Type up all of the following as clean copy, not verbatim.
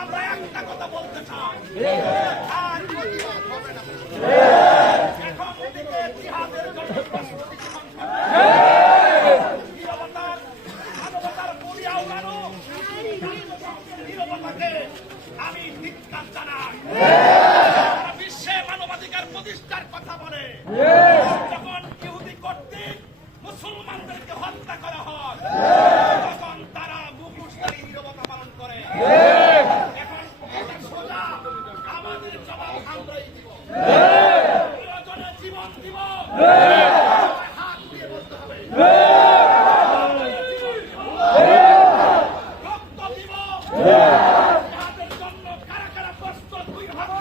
আমরা একটা কথা বলতে চাই, আমি ধিক্কার জানাই। বিশ্বে মানবাধিকার প্রতিষ্ঠার কথা বলে, যখন ইহুদি কর্তৃক মুসলমানদেরকে হত্যা করা হয় তখন তারা মুখোশধারী নীরবতা পালন করে। এখন সোজা আমাদের জবাব আমরাই দিব, প্রয়োজনে জীবন দিব, হাত দিয়ে বলতে হবে, রক্ত দিব, তাদের জন্য কারা কারা প্রস্তুত হই হবে।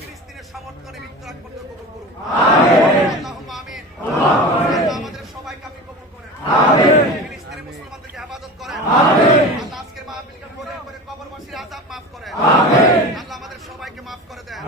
ফিলিস্তিনের সমর্থনে মৃত্যুর আগ পর্যন্ত কবুল করুন। আল্লাহুম্মা আমিন। আমাদের সবাইকে আপনি কবুল করেন। ফিলিস্তিনের মুসলমানদেরকে ইবাদত করেন। আল্লাহ আজকের মাহফিলকে করে কবরবাসীর আযাব মাফ করেন। আল্লাহ আমাদের সবাইকে মাফ করে দেন।